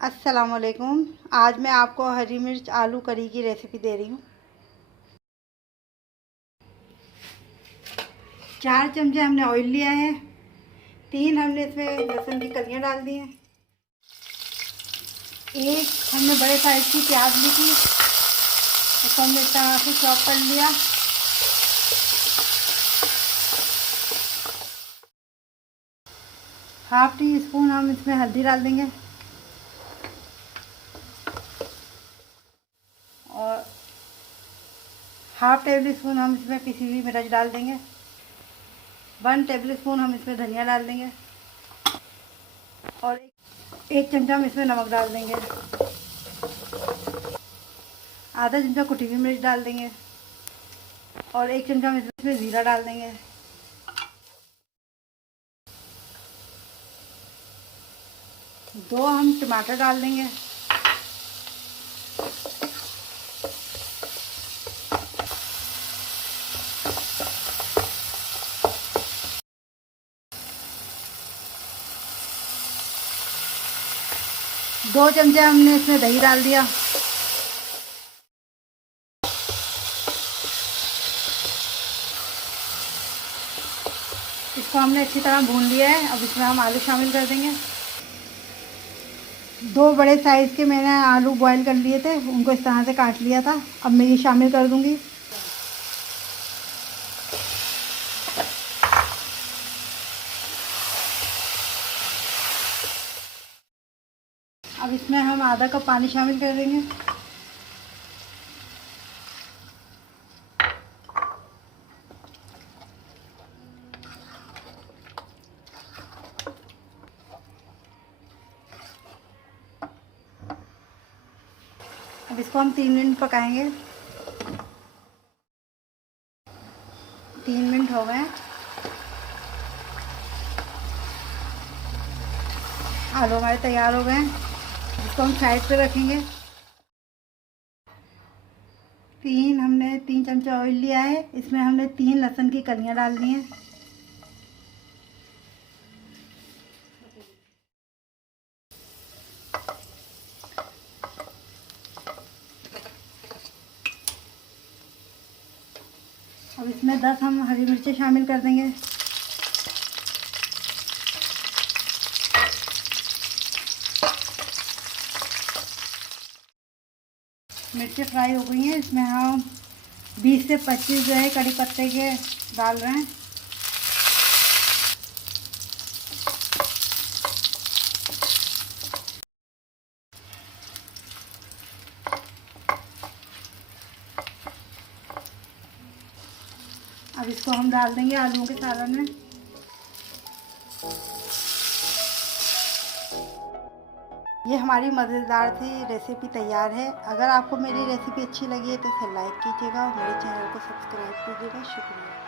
अस्सलाम वालेकुम। आज मैं आपको हरी मिर्च आलू करी की रेसिपी दे रही हूँ। 4 चमचे हमने ऑयल लिया है। 3 हमने इसमें लहसुन की कलियाँ डाल दी हैं। 1 हमने बड़े साइज़ की प्याज ली थी, उसको हमने इस तरह से चॉप कर लिया। हाफ टी स्पून हम इसमें हल्दी डाल देंगे और हाफ टेबल स्पून हम इसमें पिसी हुई मिर्च डाल देंगे। 1 टेबल स्पून हम इसमें धनिया डाल देंगे और 1 चमचा हम इसमें नमक डाल देंगे। आधा चमचा कुटी हुई मिर्च डाल देंगे और 1 चमचा हम इसमें ज़ीरा डाल देंगे। दो हम टमाटर डाल देंगे। दो चमचे हमने इसमें दही डाल दिया। इसको हमने अच्छी तरह भून लिया है। अब इसमें हम आलू शामिल कर देंगे। 2 बड़े साइज़ के मैंने आलू बॉईल कर लिए थे, उनको इस तरह से काट लिया था। अब मैं ये शामिल कर दूंगी। अब इसमें हम आधा कप पानी शामिल कर देंगे। अब इसको हम 3 मिनट पकाएंगे। 3 मिनट हो गए। आलू हमारे तैयार हो गए हैं। इसको हम साइड पे रखेंगे। 3 चमचा ऑयल लिया है, इसमें हमने 3 लहसुन की कलियां डाल दी हैं। अब इसमें 10 हम हरी मिर्चें शामिल कर देंगे। मिर्चें फ्राई हो गई हैं। इसमें हम 20 से 25 जो है कड़ी पत्ते के डाल रहे हैं। अब इसको हम डाल देंगे आलूओं के सालन में। ये हमारी मज़ेदार सी रेसिपी तैयार है। अगर आपको मेरी रेसिपी अच्छी लगी है तो इसे लाइक कीजिएगा और मेरे चैनल को सब्सक्राइब कीजिएगा। शुक्रिया।